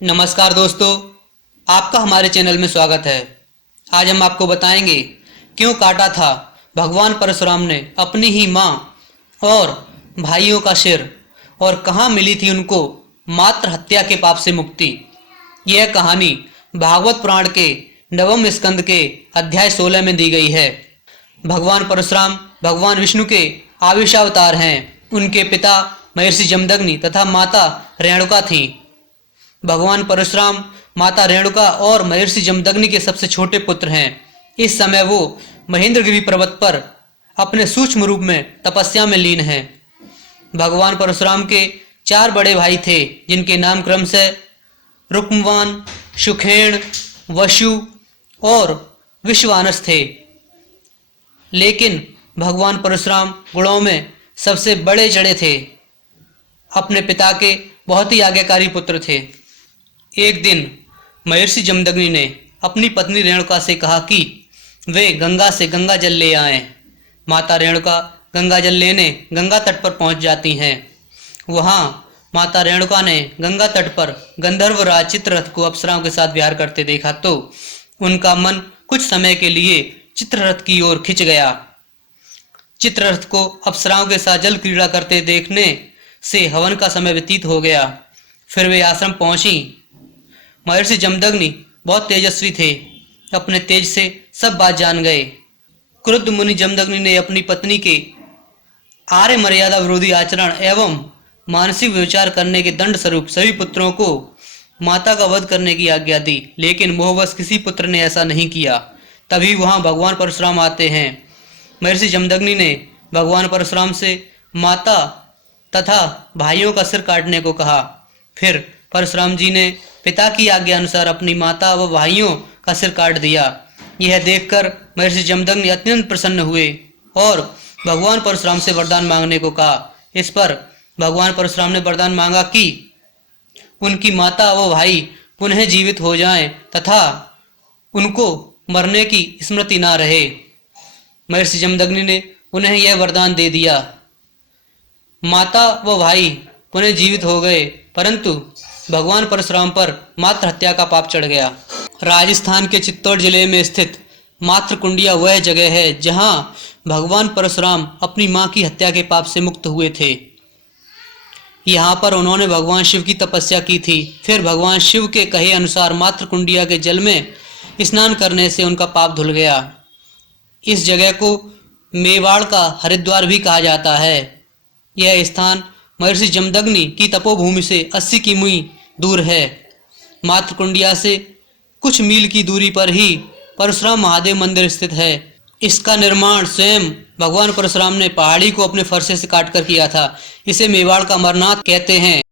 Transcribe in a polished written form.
नमस्कार दोस्तों, आपका हमारे चैनल में स्वागत है। आज हम आपको बताएंगे क्यों काटा था भगवान परशुराम ने अपनी ही माँ और भाइयों का सिर और कहाँ मिली थी उनको मात्र हत्या के पाप से मुक्ति। यह कहानी भागवत पुराण के नवम स्कंद के अध्याय 16 में दी गई है। भगवान परशुराम भगवान विष्णु के आविर्षावतार हैं। उनके पिता महर्षि जमदग्नि तथा माता रेणुका थीं। भगवान परशुराम माता रेणुका और महर्षि जमदग्नि के सबसे छोटे पुत्र हैं। इस समय वो महेंद्रगिरी पर्वत पर अपने सूक्ष्म रूप में तपस्या में लीन हैं। भगवान परशुराम के 4 बड़े भाई थे, जिनके नाम क्रमशः रुक्मवान, सुखेण, वसु और विश्वानस थे। लेकिन भगवान परशुराम गुणों में सबसे बड़े चढ़े थे। अपने पिता के बहुत ही आज्ञाकारी पुत्र थे। एक दिन महर्षि जमदग्नि ने अपनी पत्नी रेणुका से कहा कि वे गंगा से गंगा जल ले आएं। माता रेणुका गंगा जल लेने गंगा तट पर पहुंच जाती हैं। वहां माता रेणुका ने गंगा तट पर गंधर्वराज चित्ररथ को अप्सराओं के साथ विहार करते देखा तो उनका मन कुछ समय के लिए चित्ररथ की ओर खिंच गया। चित्ररथ को अप्सराओं के साथ जल क्रीड़ा करते देखने से हवन का समय व्यतीत हो गया। फिर वे आश्रम पहुंची। महर्षि जमदग्नि बहुत तेजस्वी थे। अपने तेज से सब बात जान गए। क्रुद्ध मुनि जमदग्नि ने अपनी पत्नी के आर्य मर्यादा विरोधी आचरण एवं मानसिक विचार करने के दंड स्वरूप सभी पुत्रों को माता का वध करने की आज्ञा दी। लेकिन मोहवश किसी पुत्र ने ऐसा नहीं किया। तभी वहां भगवान परशुराम आते हैं। महर्षि जमदग्नि ने भगवान परशुराम से माता तथा भाइयों का सिर काटने को कहा। फिर परशुराम जी ने पिता की आज्ञा अनुसार अपनी माता व भाइयों का सिर काट दिया। यह देखकर महर्षि जमदग्नि अत्यंत प्रसन्न हुए और भगवान परशुराम से वरदान मांगने को कहा। इस पर भगवान परशुराम ने वरदान मांगा कि उनकी माता व भाई पुनः जीवित हो जाएं तथा उनको मरने की स्मृति ना रहे। महर्षि जमदग्नि ने उन्हें यह वरदान दे दिया। माता व भाई पुनः जीवित हो गए, परंतु भगवान परशुराम पर मात्र हत्या का पाप चढ़ गया। राजस्थान के चित्तौड़ जिले में स्थित मातृकुंडिया वह जगह है जहां भगवान परशुराम अपनी मां की हत्या के पाप से मुक्त हुए थे। यहाँ पर उन्होंने भगवान शिव की तपस्या की थी। फिर भगवान शिव के कहे अनुसार मातृकुंडिया के जल में स्नान करने से उनका पाप धुल गया। इस जगह को मेवाड़ का हरिद्वार भी कहा जाता है। यह स्थान महर्षि जमदग्नि की तपोभूमि से 80 किमी दूर है। मातृकुंडिया से कुछ मील की दूरी पर ही परशुराम महादेव मंदिर स्थित है। इसका निर्माण स्वयं भगवान परशुराम ने पहाड़ी को अपने फरसे से काटकर किया था। इसे मेवाड़ का अमरनाथ कहते हैं।